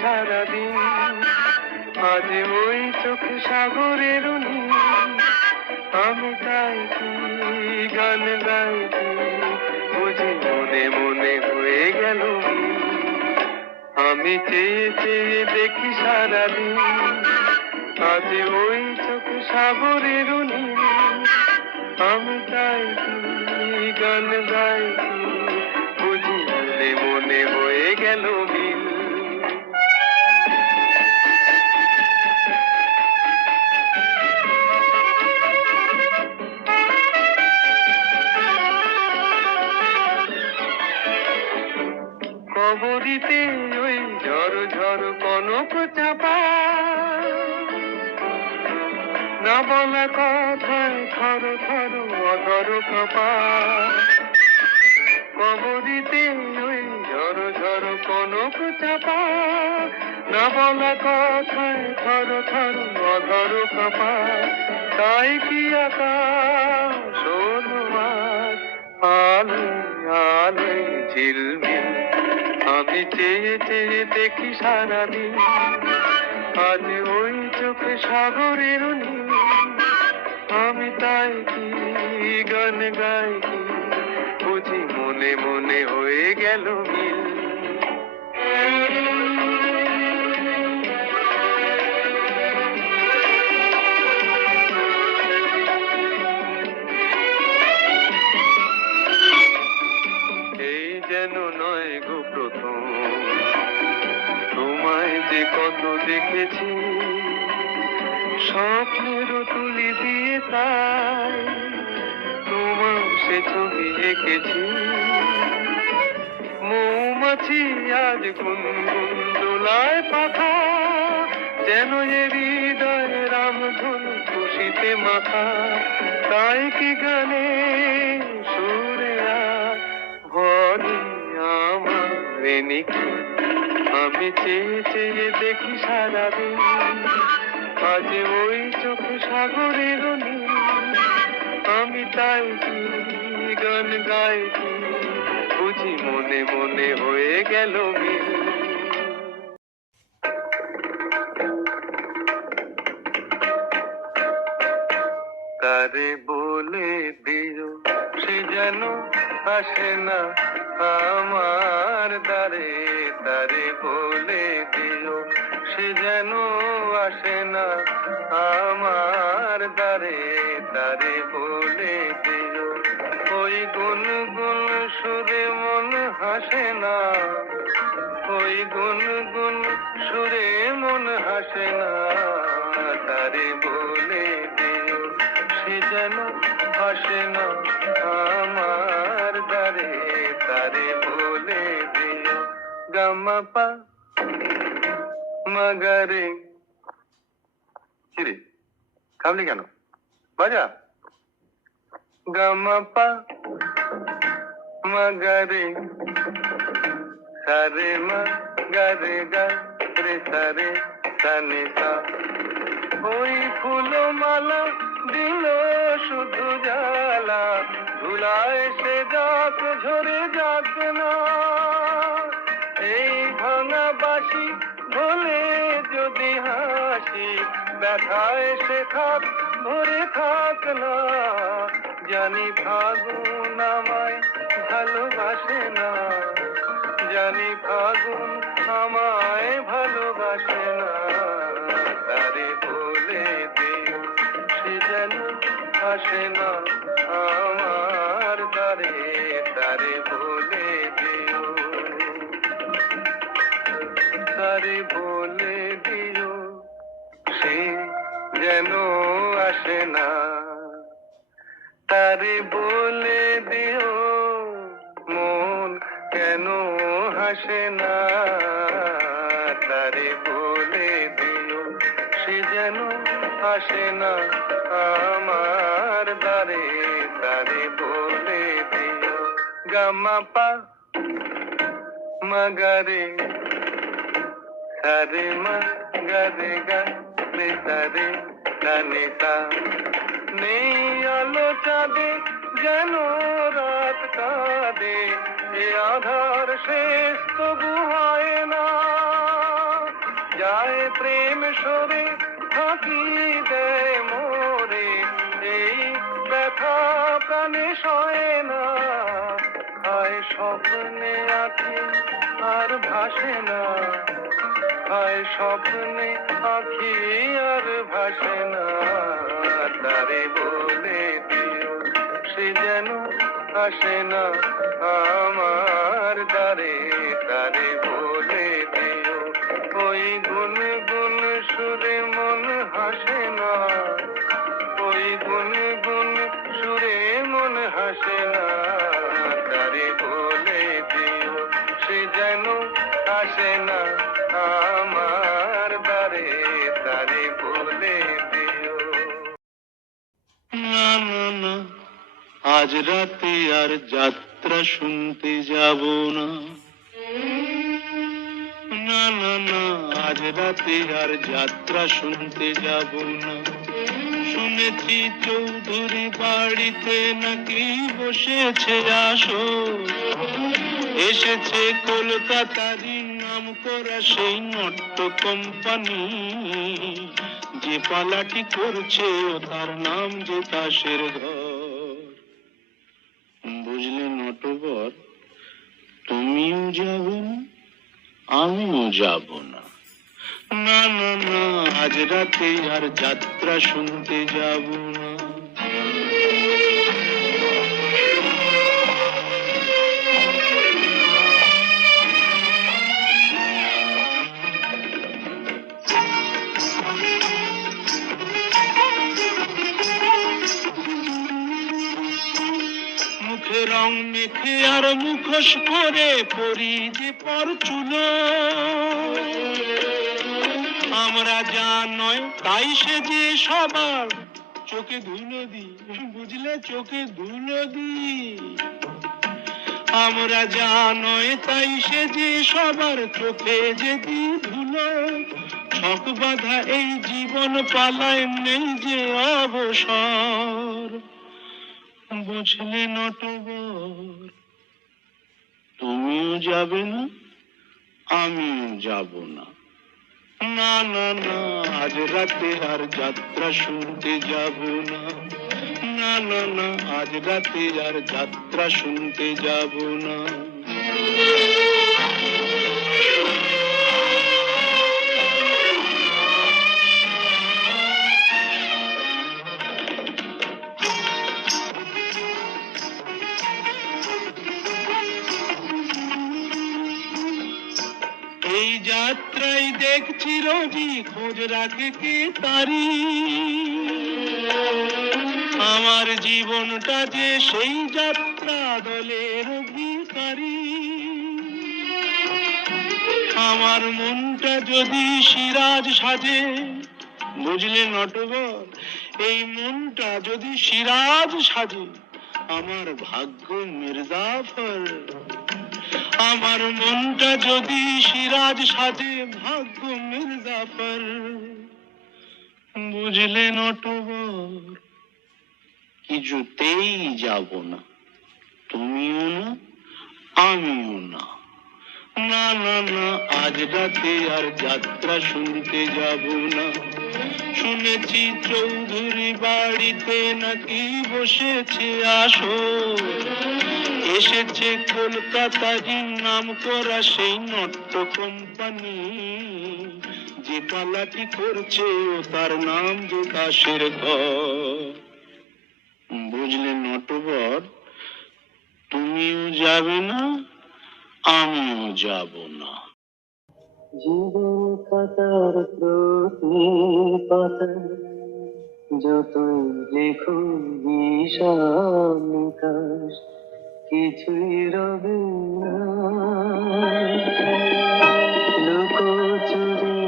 সারাদিন, আজ ওই চোখে সাগরের নীল। আমি তাই কি গান গাইছি, বুঝি মনে মনে হয়ে গেল মিল। আমি চেয়ে চেয়ে দেখি সারাদিন, আজ ওই চোখে সাগরের নীল। আমি তাই কি গান গাইছি, বুঝি মনে মনে হয়ে গেল মিল। কবরিতে ওই ঝড় ঝড় কনক চাপা, না বলা কথায় থর থর অধর কাপা। কবরিতে ওই ঝড় ঝড় কনক চাপা, না বলা কথায় থর থর অধর কাপা। তাই কি আকাশ আজ আলো আলো ঝিলমিল। আমি চেয়ে চেয়ে দেখি সারাদিন, আজ ওই চোখে সাগরের নীল। আমি তাই কি গান গাইছি, বুঝি মনে মনে হয়ে গেল মিল। এই যেন নয় গো প্রথম, তোমায় যে কত দেখেছি, স্বপ্নেরও তুলি দিয়ে তাই তোমার সে ছবি এঁকেছি। মৌমাছি আজ গুনগুন দোলায় পাখা, যেন এ হৃদয় রামধনু খুশিতে মাথা। তাই কি গানে সুরে ভরি আমার নিখি। আমি চেয়ে চেয়ে দেখি সারাদিন, আজ ওই চোখে সাগরের নীল। আমি তাই কি গান গাইছি, বুঝি মনে মনে হয়ে গেল মিল। তারে বলে দিও সে যেন আসে না আমার দ্বারে। তারে বলে দিও সে যেন আসে না আমার দ্বারে। তারে বলে দিও ওই গুনগুন সুরে মন হাসে না, ওই গুনগুন সুরে মন হাসে না। তারে বলে দিও সে যেন আসে না আমার দ্বারে। তারে বলে দিও গামাপা মাগারে। কিরে থামলি কেন, বাজা। গামাপা মাগারে সারে মা গারে গা রে সারে সানে সা। ওই ফুলো মালা দিল শুধু জ্বালা, ধুলায় সে যাক ঝরে যাক না। এই ভাঙা বাঁশি ভোলে যদি হাসি, ব্যথায় সে থাক ভরে থাক না। জানি ফাগুন আমায় ভালোবাসে না, জানি ফাগুন আমায় ভালোবাসে না। তারে বলে দিও সে যেন আসে না আমার দ্বারে। তারে বলে দিও, তারে বলে দিও সে যেন আসে না। তারে বলে দিও মন কেন হাসে না। তারে বলে দিও সে যেন আসে না আমার দ্বারে। তারে বলে দিও গামাপা মাগারে সারে মা গারে গা রে সারে সানে সা। নেই আলো চাঁদে যেন রাত কাঁদে, এ আধার শেষ তবু হয় না। যায় প্রেম সরে ফাঁকি দেয় মোরে, এই ব্যথা প্রাণে সয় না, খায় স্বপ্নে আঁখি আর ভাসে না, খায় স্বপ্নে আঁখি আর ভাসে না, তারে বলে দিও সে যেন আসে না আমার দ্বারে, তারে বলে দিও ওই গুন গুন সুরে মন হাসে না, ওই গুন গুন সুরে মন হাসে না, তারে বলে দিও সে যেন আসে না আমার দ্বারে, তারে বলে দিও। না না না, আজ রাতে আর যাত্রা শুনতে যাব না। না না না, আজ রাতে আর যাত্রা শুনতে যাব না। শুনেছি চৌধুরী বাড়িতে নাকি বসেছে আসর, এসেছে কলকাতারই নাম করা সেই নট্য কোম্পানি, যে পালাটি করছে ও তার নাম যে তাসের ঘর। বুঝলে নটবর, তুমিও যাবে না, আমিও যাব না। না না না, আজ রাতে আর যাত্রা শুনতে যাব না। মুখে রং মেখে আর মুখোশ পরে পরি যে পর চুলো, আমরা যা নয় তাই সে যে সবার চোখে ধুলো দি, বুঝলে চোখে ধুলো দি। আমরা যা নয় তাই সে যে সবার চোখে যে দি ধুলো, ছক বাঁধা এই জীবন পালায় নেই যে অবসর। বুঝলে নটবর, তুমিও যাবে না, আমিও যাব না। না না না, আজ রাতে আর যাত্রা শুনতে যাব না। না না না, আজ রাতে আর যাত্রা শুনতে যাব না। এই যাত্রায় দেখছি রোজি খোঁজ রাখে কে তারি, আমার জীবনটা যে সেই যাত্রা দলের ভিখারি। আমার মনটা যদি সিরাজ সাজে, বুঝলে নটবর, এই মনটা যদি সিরাজ সাজে, আমার ভাগ্য মির্জাফর। আমার মনটা যদি সিরাজ সাজে, ভাগ্য মির্জাফর। বুঝলে নটবর, কিছুতেই যাব না, তুমিও না, আমিও না। না না না, আজ রাতে আর যাত্রা শুনতে যাব না। শুনেছি চৌধুরী বাড়িতে নাকি বসেছে আসর, এসেছে কলকাতারই নাম করা সেই নট্য কোম্পানি, যে পালাটি করছে ও তার নাম যে দাসের ঘর। বুঝলে নটবর, তুমিও যাবে না, আমিও যাব না। জীবন খাতার প্রতি পাতা যতই লেখো বিষাদ নিকাশ, কিছুই রবে না। লুকোচুরি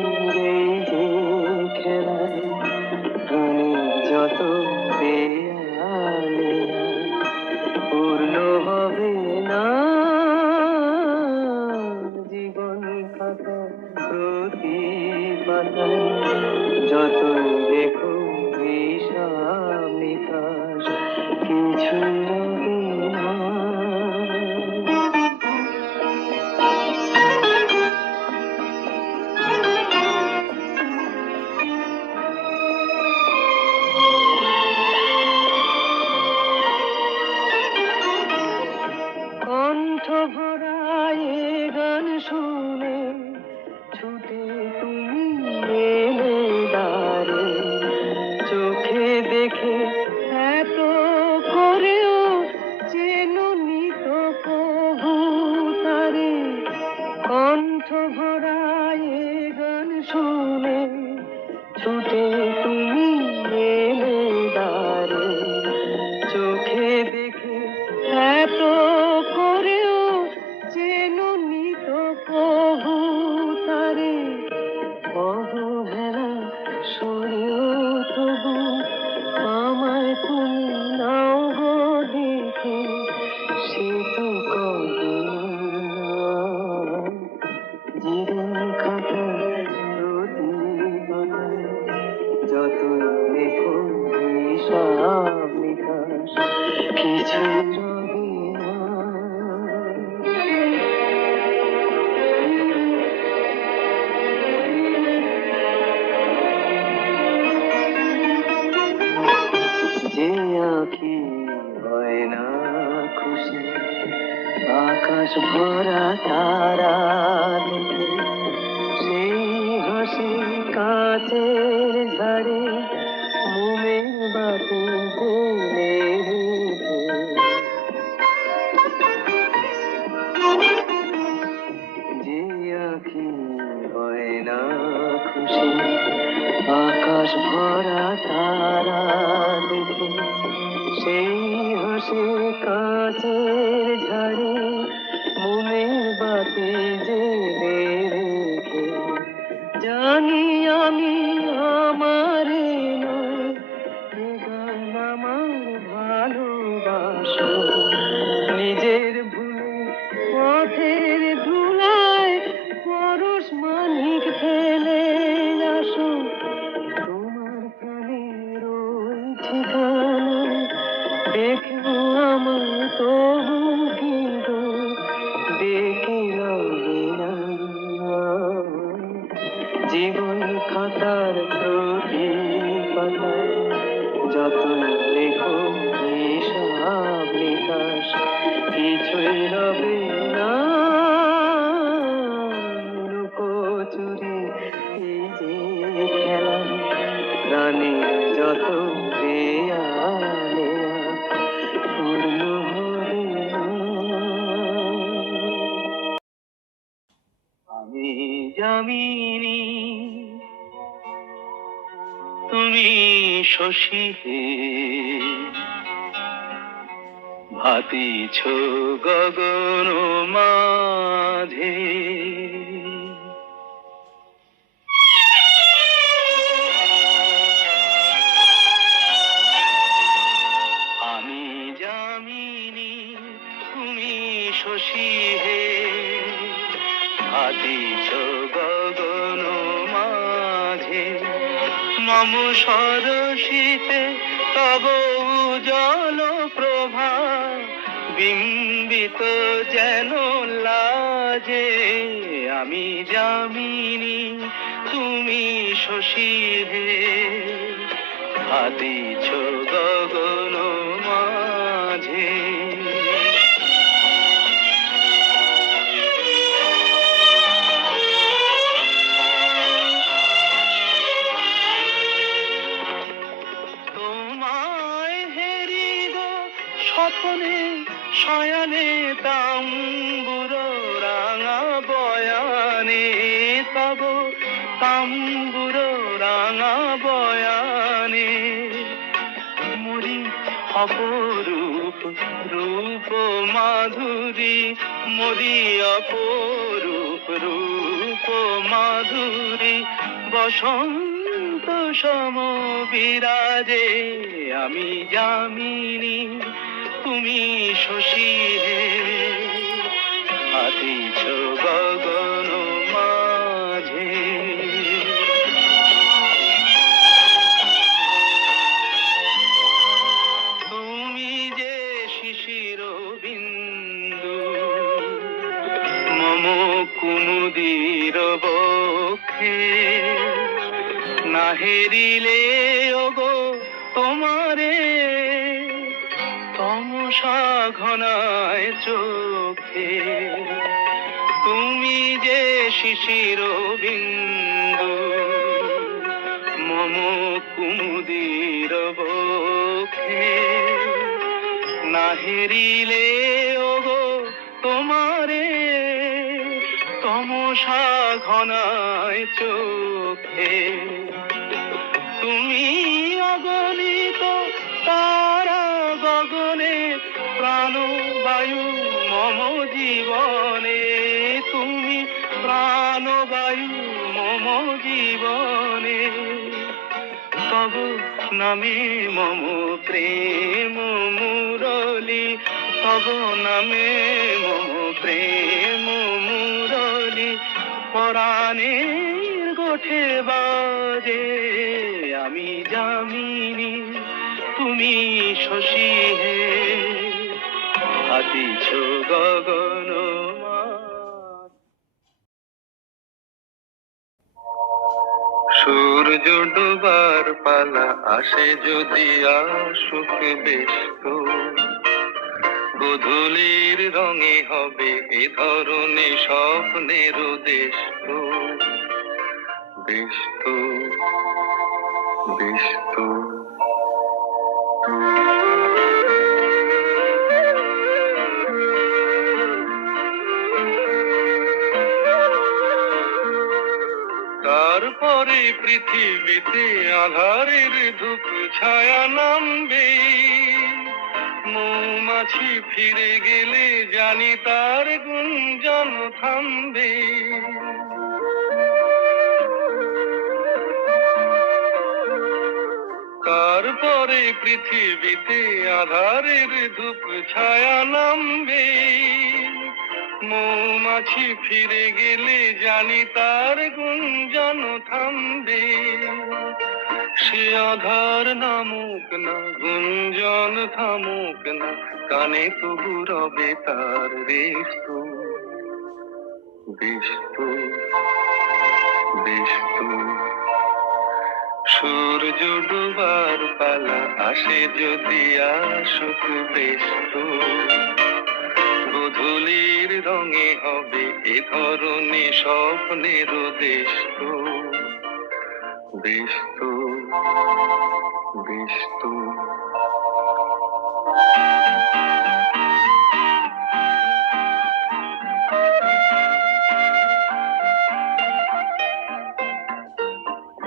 এই যে খেলায় প্রাণীর যত দেয়ালে পূর্ণ হবে না। জীবন খাতা প্রতি পাতায় যতই লেখো হিসাব নিকাশ, কিছুই রবে না। আঁখি হয় না খুশি আকাশ ভরা তারা দেখে সেই হাসি কাচের ঝাড়ে মোমের বাতি জ্বেলে রেখে যে আঁখি হয় না খুশি আকাশ ভরা তারা দেখে সেই হাসি কাচের ঝাড়ে মনের বাতি জেলে রেখে জানি আমি আমার নয় এ গান আমার ভালোবাসো নিজের ভুলে পথের ধুলায় পরশ মানিক ফেলে আসো তোমার প্রাণের ওই ঠিকানায় দেখো আমার তবু কিন্তু দেখে লবে না জীবন খাতার প্রতি পাতায় যত লেখো হিসাব নিকাশ কিছুই রবে না লুকোচুরি এই যে খেলা প্রাণীর যত দেয়া নেয়া পূর্ণ হবে না। আমি যামিনী তুমি শশী হে ভাতিছ গগন মাঝে আমি যামিনী তুমি শশী হে ভাতিছ গগন মাঝে মম সরসিতে তব উজ্জ্বল প্রভা বিম্বিত যেন লাজে আমি যামিনী তুমি শশী হে ভাতিছ গগন মাঝে স্বপ্নে শয়নে তাম্বুর রাঙা বয়ানে তব তাম্বুর রাঙা বয়ানে মরি অপরূপ রূপ মাধুরী মরি অপরূপ রূপ মাধুরী বসন্ত সম বিরাজে আমি যামিনী তুমি শশী হে ভাতিছ গগন মাঝে তুমি যে শিশির বিন্দু মম কুমুদির বক্ষে না হেরিলে ওগো তোমারে তমসা ঘনায় চোখে তুমি যে শিশির বিন্দু মম কুমুদির বক্ষে না হেরিলে ওগো তোমারে তমসা ঘনায় চোখে তুমি অগণিত তারা গগনে প্রাণবায়ু মম জীবনে তুমি প্রাণবায়ু মম জীবনে তব নামে মম প্রেম মুরলি তব নামে মম প্রেম মুরলি পরাণের গোঠে বাজে আমি যামিনী তুমি শশী হে ভাতিছ গগন সুর সূর্য ডোবার পালা আসে যদি আসুক বেশ তো, গোধূলির রঙে হবে এ ধরনের স্বপ্নের দেশ তো, বেশ তো, বেশ তো। তারপরে পৃথিবীতে আধারের ধূপ ছায়া নামবে, মৌমাছি ফিরে গেলে জানি তার গুঞ্জন থামবে। তারপরে পৃথিবীতে আধারের ধূপ ছায়া নামবে, মৌমাছি ফিরে গেলে জানি তার গুঞ্জন থামবে। সে আধার নামুক না, গুঞ্জন থামুক না, কানে তবু রবে তার রেশ তো, বেশ তো, বেশ তো। সূর্য ডোবার পালা আসে যদি আসুক বেশ তো, গোধূলির রঙে হবে এ ধরনের স্বপ্নের দেশ তো, বেশ তো, বেশ তো।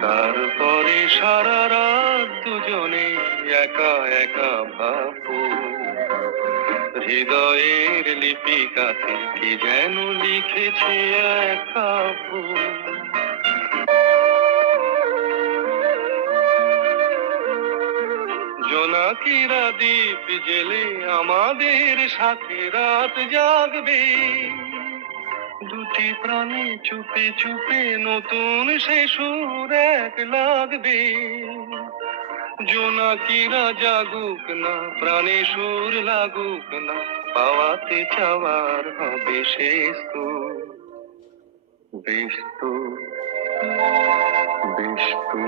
তারপরে সারা রাত দুজনে একা একা ভাবো, হৃদয়ের লিপিকাতে কি যেন লিখেছে একা ফুল। জোনাকিরা দ্বীপ জেলে আমাদের সাথে রাত জাগবে, দুটি প্রাণে চুপে চুপে নতুন সে সুর এক লাগবে। জোনাকিরা জাগুক না, প্রাণে সুর লাগুক না, পাওয়াতে চাওয়ার হবে শেষ তো, বেশ তো, বেশ তো।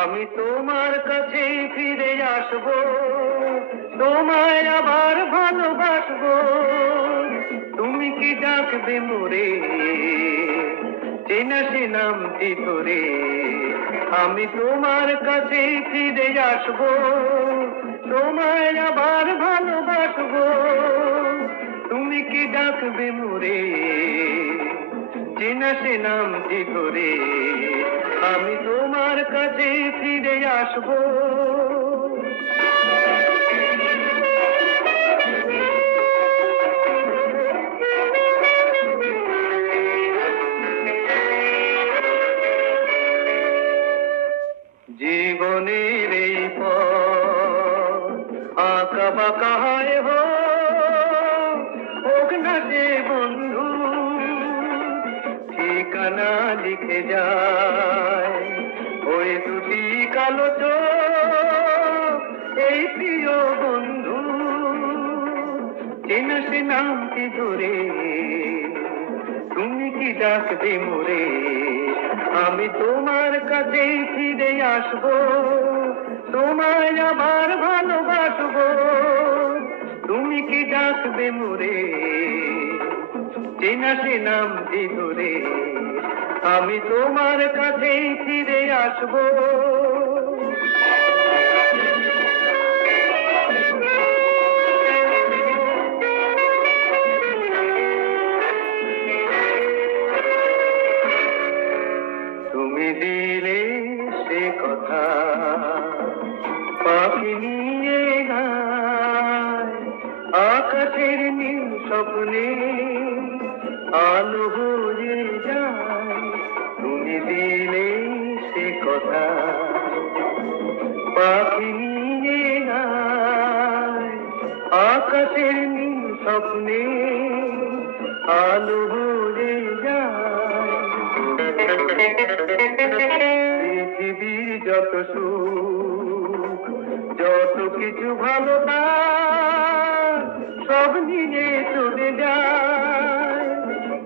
আমি তোমার কাছে ফিরে আসবো, তোমায় আবার ভালোবাসবো। তুমি কি ডাকবে মোরে, চেনা সে নামটি ধরে। আমি তোমার কাছে ফিরে আসবো, তোমায় আবার ভালোবাসবো। তুমি কি ডাকবে মোরে, চেনা সে নামটি ধরে। আমি তোমার কাছে ফিরে আসবো। জীবনের এই পথ আঁকা বাঁকা হয় হোক না যে বন্ধু, ঠিকানা লিখে যায় ওই দুটি কালো চোখ, এই প্রিয় বন্ধু। চেনা সে নামটি ধরে, তুমি কি ডাকবে মোরে। আমি তোমার কাছে ফিরে আসবো, তোমায় আবার ভালোবাসবো। তুমি কি ডাকবে মোরে, চেনা সে নামটি ধরে। আমি তোমার কাছে ফিরে আসবো। তুমি দিলে সে কথা পাখি নিয়ে গায়, আকাশের নীল স্বপ্নে আলো হয়ে যায় তুমি দিলে সে কথা, পাখি নিয়ে যায় আকাশের নীল স্বপ্নে, আলো হয়ে যায়। পৃথিবীর যত সুখ, যত কিছু ভালো সব নিয়ে চলে যায়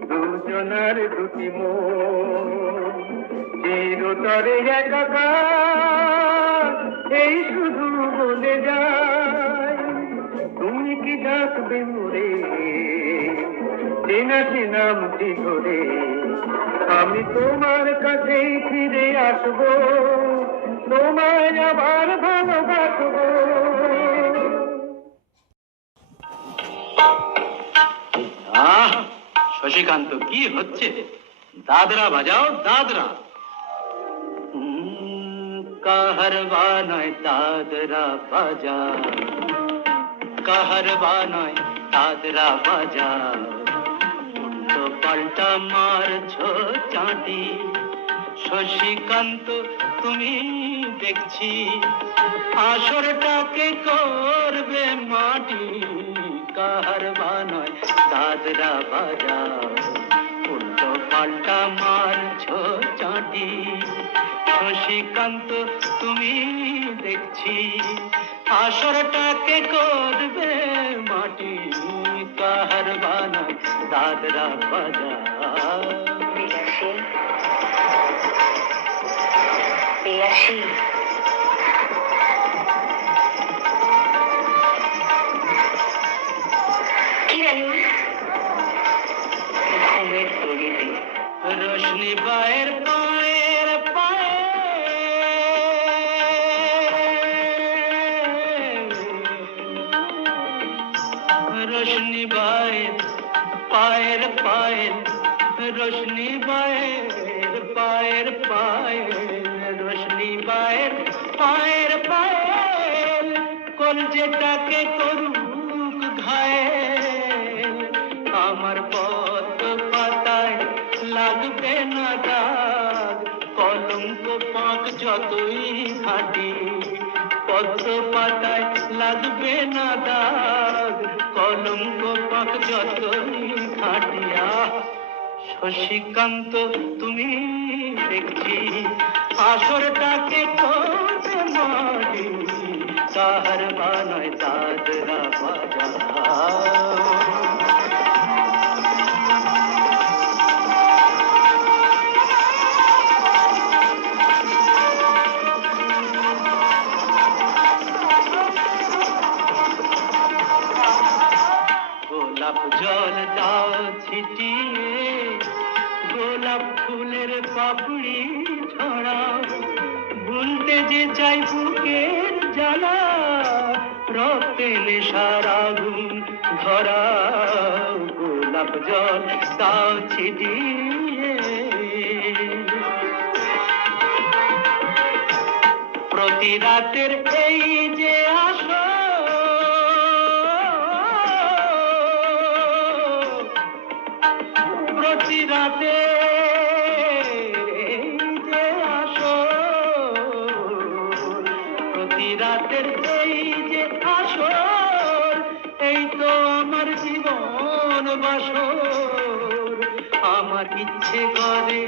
দুজনার দুটি মন, চিরতরে একাকার এই শুধু বলে যায়। তুমি কি ডাকবে মোরে চেনা নামটি ধরে, আমি তোমার কাছেই ফিরে আসবো, তোমায় আবার ভালোবাসবো। আহ, শশীকান্ত, কি হচ্ছে? দাদরা বাজাও, দাদরা। কাহারবা নয় দাদরা বাজা, কাহারবা নয় দাদরা বাজা, উল্টো পাল্টা মারছো চাঁটি। শশীকান্ত, তুমি দেখছি আসরটাকে করবে মাটি। কাহারবা নয় দাদরা বাজা, উল্টো পাল্টা মারছো চাঁটি। শশীকান্ত, তুমি দেখছি আসরটাকে করবে মাটি। কাহারবা নয় দাদরা বাজা। পেয়াসী কি রানী ঘুমের তরিতে রোশনি বায়ের পায়ের পায়ে, রোশনি বায়ের পায়ের পায়ের, রোশনি বায়ের পায়ের পায়ের, রোশনি বায়ের পায়ের পায়ের, কলজেটাকে করুক ঘায়েল। আমার পদ্ম পাতায় লাগবে না দাগ, কলঙ্ক পাক যতই ঘাটি। পদ্ম পাতায় লাগবে না দাগ, কলঙ্ক পাক যতই ঘাটিয়া। শশীকান্ত, তুমি দেখছি আসরটাকে করবে মাটি। কাহারবা নয় দাদরা বাজা। গোলাপ জল দাও ছিটিয়ে, গোলাপ ফুলের পাপড়ি ছড়াও, ভুলতে যে চাই বুকের জ্বালা, রক্তে নেশার আগুন ধরাও। গোলাপ জল দাও ছিটিয়ে, প্রতি রাতের এই যে আসো, প্রতি রাতে যে আসো, প্রতি রাতের এই যে আসো, এই তো আমার জীবন বাসর। আমার ইচ্ছে করে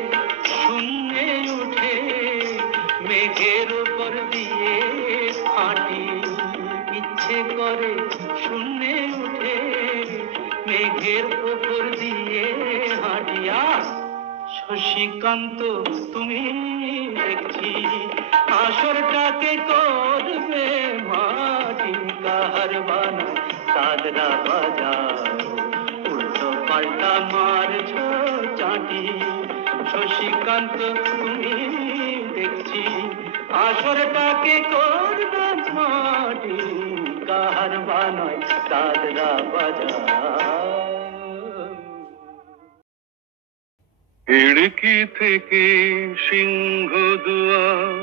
শূন্যে উঠে মেঘের উপর দিয়ে হাঁটি। ইচ্ছে করে শূন্যে উঠে মেঘের উপর দিয়ে হাঁটিয়া। শশীকান্ত, তুমি দেখছি আসরটাকে করবে মাটি। কাহারবা নয় দাদরা বাজা, উল্টো পাল্টা মারছো চাঁটি। শশীকান্ত, তুমি দেখছি আসরটাকে করবে মাটি। কাহারবা নয় দাদরা বাজা। খিড়কি থেকে সিংহ দুয়ার,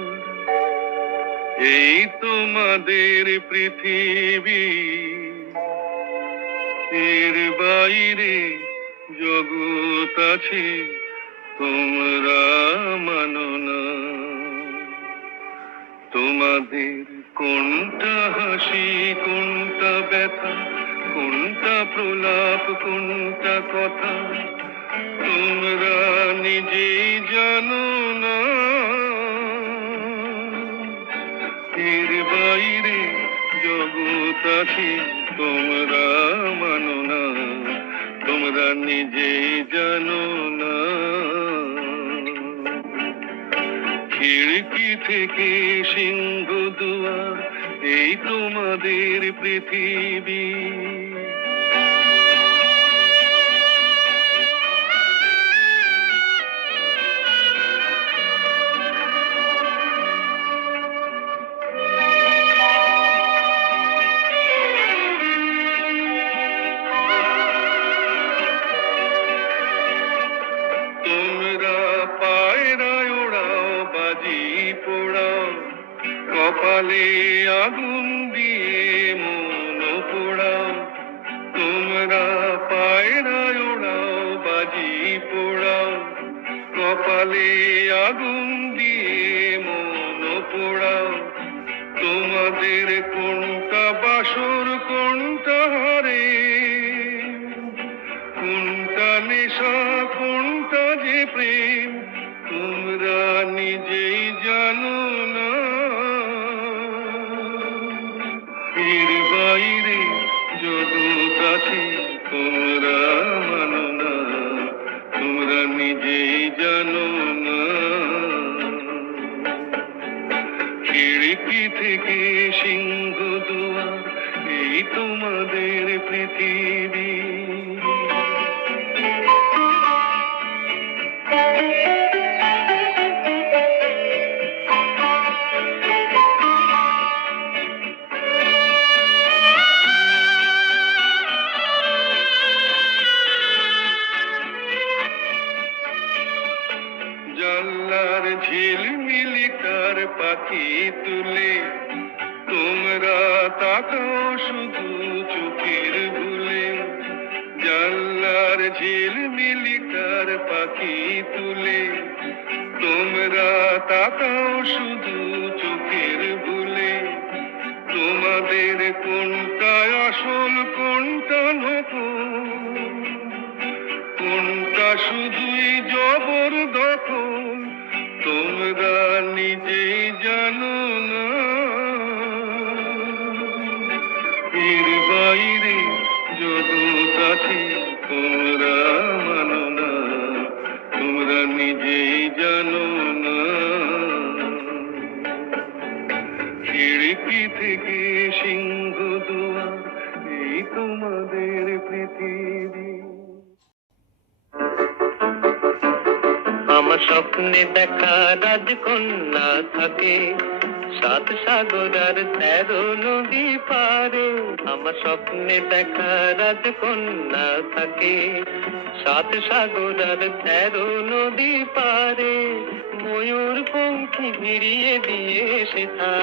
এই তোমাদের পৃথিবী, এর বাইরে জগৎ আছে তোমরা মানো না, তোমাদের কোনটা হাসি কোনটা ব্যথা, কোনটা প্রলাপ কোনটা কথা, তোমরা নিজেই জানো না। এর বাইরে জগৎ আছে তোমরা মানো না, তোমরা নিজেই জানো না। খিড়কি থেকে সিংহ দুয়ার, এই তোমাদের পৃথিবী। তোমরা পায়রায় ওড়াও, বাজি পোড়াও, কপালে আগুন দিয়ে মন পোড়াও। তোমরা পায়রায় ওড়াও, বাজি পোড়াও, কপালে আগুন দিয়ে মন পোড়াও। তোমাদের কোনটা বাসর কোনটা হারে, কোনটা নেশা কোনটা যে প্রেম, তোমরা নিজেই জানো না। এর বাইরে জগৎ আছে তোমরা মানো না, তোমরা নিজেই জানো না। খিড়কি থেকে সিংহ দুয়ার, এই তোমাদের পৃথিবী। জানলার ঝিলমিলি কার পাখি তুলে, তোমরা তাকাও শুধু চোখের ভুলে। জানলার ঝিলমিলি কার পাখি তুলে, তোমরা তাকাও শুধু চোখের ভুলে। তোমাদের কোনটা আসল কোনটা নকল, কোনটা শুধুই জবরদখল, তোমরা নিজেই জানো না। এর বাইরে জগৎ আছে তোমরা মানো না, তোমরা নিজেই জানো না। খিড়কি থেকে সিংহ দুয়ার, এই তোমাদের পৃথিবী। আমার স্বপ্নে দেখা রাজকন্যা থাকে 7 সাগর আর 13 নদী পারে। আমার স্বপ্নে দেখা রাজকন্যা থাকে 7 সাগর আর 13 নদী পারে। ময়ূর পঙ্খী ভিড়িয়ে দিয়ে সেথা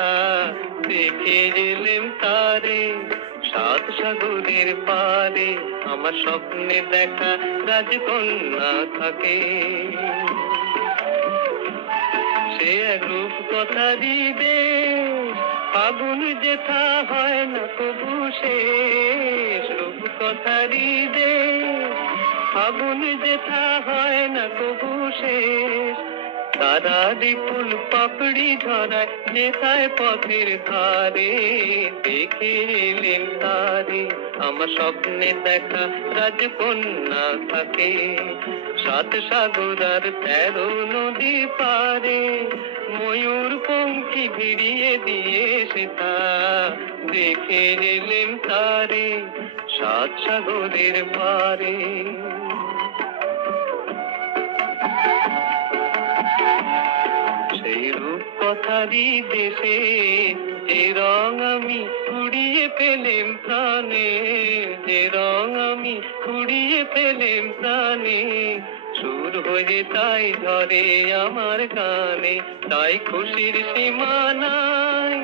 দেখে গেলেম তারে 7 সাগরের পারে। আমার স্বপ্নে দেখা রাজকন্যা থাকে। সে এক রূপ কথারই দেশ, আগুন যেথা হয় না কবু শেষ। রূপ কথারই দেশ, আগুন যেথা হয় না কবু শেষ। তারারি ফুল পাপড়ি ধরায় নেতায় পথের ধারে দেখে এলেন তারে। আমার স্বপ্নে দেখা রাজকন্যা থাকে 7 সাগর আর 13 নদী পারে। ময়ূর পঙ্খী ভিড়িয়ে দিয়ে সেথা দেখে এলেন তারে 7 সাগরের পারে। সেই রূপ কথারই দেশে যে রং আমি কুড়িয়ে পেলেম প্রাণে, যে রং আমি কুড়িয়ে পেলেম প্রাণে। সুর হয়ে তাই ধরে আমার গানে, তাই খুশির সীমা নাই।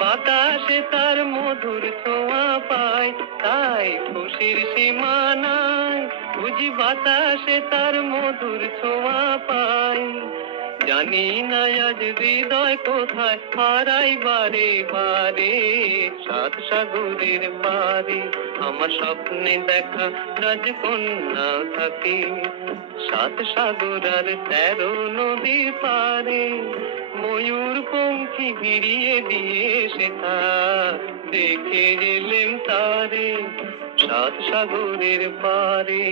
বাতাসে তার মধুর ছোঁয়া পায়, তাই খুশির সীমানায় বুঝি বাতাসে তার মধুর ছোঁয়া পায়। জানি না আজ হৃদয় কোথায় হারাই বারে বারে, সাত সাগরের পারে আমার স্বপ্নে দেখা রাজকন্যা থাকে, সাত সাগর আর 13 নদীর পারে। ময়ূর পঙ্খী ভিড়িয়ে দিয়ে সেটা দেখে এলেম তারে, সাত সাগরের পারে।